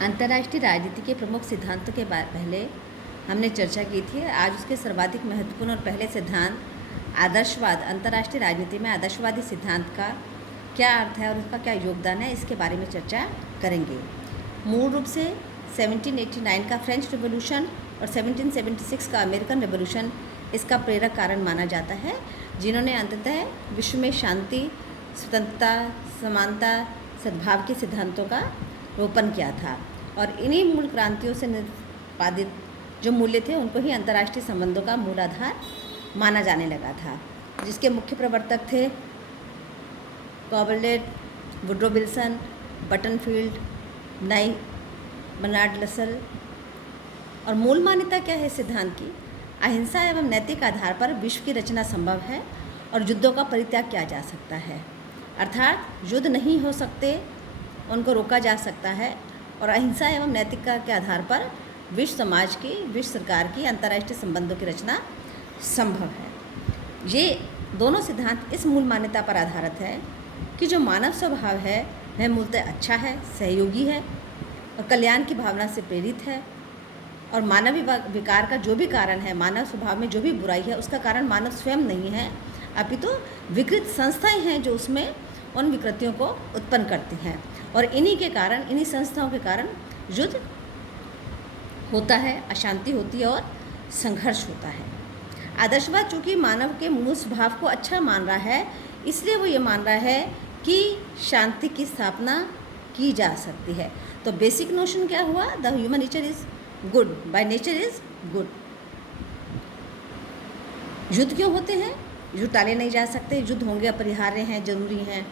अंतर्राष्ट्रीय राजनीति के प्रमुख सिद्धांतों के पहले हमने चर्चा की थी। आज उसके सर्वाधिक महत्वपूर्ण और पहले सिद्धांत आदर्शवाद, अंतर्राष्ट्रीय राजनीति में आदर्शवादी सिद्धांत का क्या अर्थ है और उसका क्या योगदान है, इसके बारे में चर्चा करेंगे। मूल रूप से 1789 का फ्रेंच रिवॉल्यूशन और 1776 का अमेरिकन रिवॉल्यूशन इसका प्रेरक कारण माना जाता है, जिन्होंने अंततः विश्व में शांति, स्वतंत्रता, समानता, सद्भाव के सिद्धांतों का रोपण किया था। और इन्हीं मूल क्रांतियों से निष्पादित जो मूल्य थे उनको ही अंतर्राष्ट्रीय संबंधों का मूल आधार माना जाने लगा था, जिसके मुख्य प्रवर्तक थे कॉबलेट, वुड्रो विल्सन, बटनफील्ड, नाई, बर्नार्ड लसल। और मूल मान्यता क्या है सिद्धांत की? अहिंसा एवं नैतिक आधार पर विश्व की रचना संभव है और युद्धों का परित्याग किया जा सकता है। अर्थात युद्ध नहीं हो सकते, उनको रोका जा सकता है, और अहिंसा एवं नैतिकता के आधार पर विश्व समाज की, विश्व सरकार की अंतर्राष्ट्रीय संबंधों की रचना संभव है। ये दोनों सिद्धांत इस मूल मान्यता पर आधारित है कि जो मानव स्वभाव है वह मूलतः अच्छा है, सहयोगी है और कल्याण की भावना से प्रेरित है। और मानव विकार का जो भी कारण है, मानव स्वभाव में जो भी बुराई है, उसका कारण मानव स्वयं नहीं है, अपितु विकृत संस्थाएं हैं जो उसमें उन विकृतियों को उत्पन्न करती हैं। और इन्हीं के कारण, इन्हीं संस्थाओं के कारण युद्ध होता है, अशांति होती है और संघर्ष होता है। आदर्शवाद चूँकि मानव के मूल स्वभाव को अच्छा मान रहा है, इसलिए वो ये मान रहा है कि शांति की स्थापना की जा सकती है। तो बेसिक नोशन क्या हुआ? The human nature is good, by nature is good. युद्ध क्यों होते हैं? युद्ध टाले नहीं जा सकते, युद्ध होंगे, अपरिहार्य हैं, जरूरी हैं,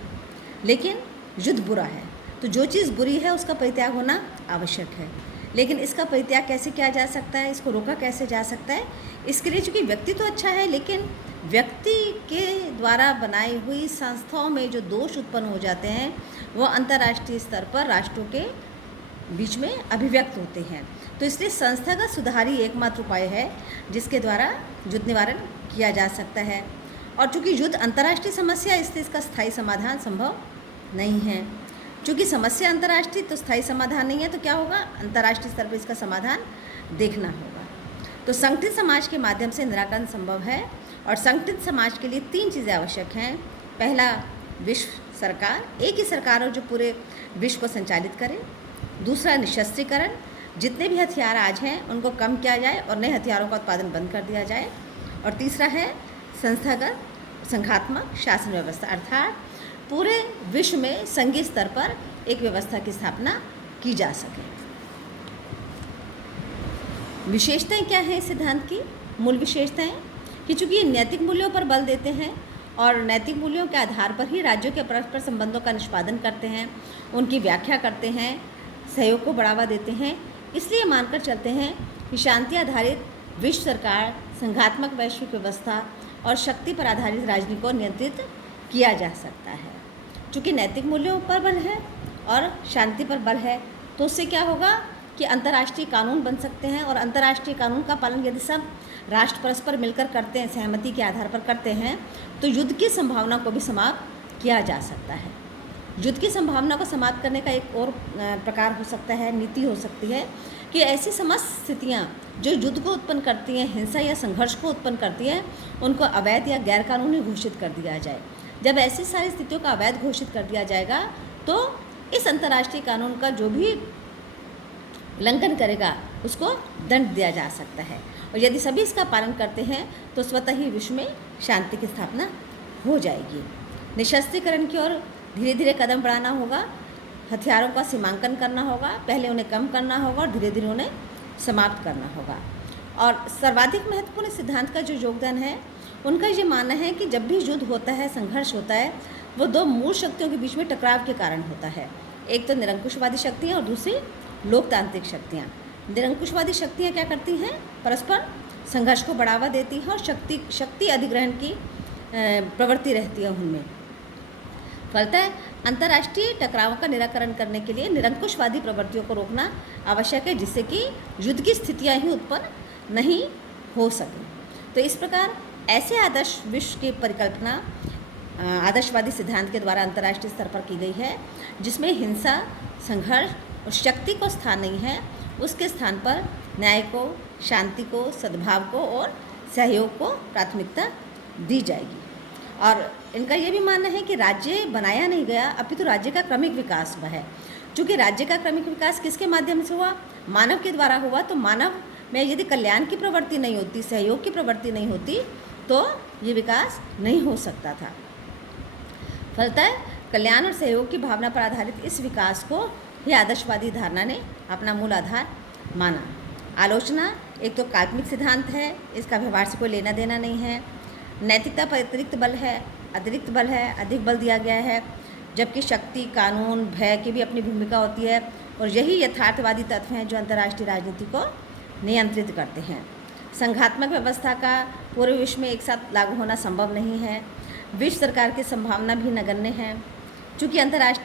लेकिन युद्ध बुरा है, तो जो चीज़ बुरी है उसका परित्याग होना आवश्यक है। लेकिन इसका परित्याग कैसे किया जा सकता है, इसको रोका कैसे जा सकता है? इसके लिए चूँकि व्यक्ति तो अच्छा है, लेकिन व्यक्ति के द्वारा बनाई हुई संस्थाओं में जो दोष उत्पन्न हो जाते हैं वह अंतर्राष्ट्रीय स्तर पर राष्ट्रों के बीच में अभिव्यक्त होते हैं। तो इसलिए संस्थागत सुधार ही एकमात्र उपाय है जिसके द्वारा युद्ध निवारण किया जा सकता है। और चूँकि युद्ध अंतर्राष्ट्रीय समस्या है, इसलिए इसका स्थायी समाधान संभव नहीं है। चूँकि समस्या अंतर्राष्ट्रीय, तो स्थायी समाधान नहीं है, तो क्या होगा? अंतर्राष्ट्रीय स्तर पर इसका समाधान देखना होगा। तो संगठित समाज के माध्यम से निराकरण संभव है, और संगठित समाज के लिए 3 चीज़ें आवश्यक हैं। पहला, विश्व सरकार, एक ही सरकार हो जो पूरे विश्व को संचालित करे। दूसरा, निशस्त्रीकरण, जितने भी हथियार आज हैं उनको कम किया जाए और नए हथियारों का उत्पादन बंद कर दिया जाए। और तीसरा है संस्थागत संघात्मक शासन व्यवस्था, अर्थात पूरे विश्व में संघीय स्तर पर एक व्यवस्था की स्थापना की जा सके। विशेषताएं क्या हैं इस सिद्धांत की? मूल विशेषताएं कि चूँकि ये नैतिक मूल्यों पर बल देते हैं और नैतिक मूल्यों के आधार पर ही राज्यों के परस्पर संबंधों का निष्पादन करते हैं, उनकी व्याख्या करते हैं, सहयोग को बढ़ावा देते हैं, इसलिए मानकर चलते हैं कि शांति आधारित विश्व सरकार, संघात्मक वैश्विक व्यवस्था और शक्ति पर आधारित राजनीति को नियंत्रित किया जा सकता है। चूँकि नैतिक मूल्यों पर बल है और शांति पर बल है, तो उससे क्या होगा कि अंतर्राष्ट्रीय कानून बन सकते हैं, और अंतर्राष्ट्रीय कानून का पालन यदि सब राष्ट्र परस्पर मिलकर करते हैं, सहमति के आधार पर करते हैं, तो युद्ध की संभावना को भी समाप्त किया जा सकता है। युद्ध की संभावना को समाप्त करने का एक और प्रकार हो सकता है, नीति हो सकती है कि ऐसी समस्त स्थितियाँ जो युद्ध को उत्पन्न करती हैं, हिंसा या संघर्ष को उत्पन्न करती हैं, उनको अवैध या गैरकानूनी घोषित कर दिया जाए। जब ऐसी सारी स्थितियों का अवैध घोषित कर दिया जाएगा तो इस अंतर्राष्ट्रीय कानून का जो भी उल्लंघन करेगा उसको दंड दिया जा सकता है। और यदि सभी इसका पालन करते हैं तो स्वतः ही विश्व में शांति की स्थापना हो जाएगी। निशस्त्रीकरण की ओर धीरे धीरे कदम बढ़ाना होगा, हथियारों का सीमांकन करना होगा, पहले उन्हें कम करना होगा और धीरे धीरे उन्हें समाप्त करना होगा। और सर्वाधिक महत्वपूर्ण सिद्धांत का जो योगदान है, उनका ये मानना है कि जब भी युद्ध होता है, संघर्ष होता है, वो 2 मूल शक्तियों के बीच में टकराव के कारण होता है। एक तो निरंकुशवादी शक्तियाँ और दूसरी लोकतांत्रिक शक्तियाँ। निरंकुशवादी शक्तियाँ क्या करती हैं? परस्पर संघर्ष को बढ़ावा देती हैं और शक्ति अधिग्रहण की प्रवृत्ति रहती है उनमें। फलतः अंतर्राष्ट्रीय टकरावों का निराकरण करने के लिए निरंकुशवादी प्रवृत्तियों को रोकना आवश्यक है, जिससे कि युद्ध की स्थितियाँ ही उत्पन्न नहीं हो सकें। तो इस प्रकार ऐसे आदर्श विश्व की परिकल्पना आदर्शवादी सिद्धांत के द्वारा अंतर्राष्ट्रीय स्तर पर की गई है, जिसमें हिंसा, संघर्ष उस शक्ति को स्थान नहीं है, उसके स्थान पर न्याय को, शांति को, सद्भाव को और सहयोग को प्राथमिकता दी जाएगी। और इनका ये भी मानना है कि राज्य बनाया नहीं गया, अपितु राज्य का क्रमिक विकास हुआ है। चूँकि राज्य का क्रमिक विकास किसके माध्यम से हुआ? मानव के द्वारा हुआ। तो मानव में यदि कल्याण की प्रवृत्ति नहीं होती, सहयोग की प्रवृत्ति नहीं होती, तो ये विकास नहीं हो सकता था। फलतः कल्याण और सहयोग की भावना पर आधारित इस विकास को ही आदर्शवादी धारणा ने अपना मूल आधार माना। आलोचना एक तो काल्पनिक सिद्धांत है, इसका व्यवहार से कोई लेना देना नहीं है। नैतिकता पर अतिरिक्त बल है, अधिक बल दिया गया है, जबकि शक्ति, कानून, भय की भी अपनी भूमिका होती है। और यही यथार्थवादी तत्व हैं जो अंतर्राष्ट्रीय राजनीति को नियंत्रित करते हैं। संघात्मक व्यवस्था का पूरे विश्व में एक साथ लागू होना संभव नहीं है। विश्व सरकार की संभावना भी नगण्य है। चूँकि अंतर्राष्ट्रीय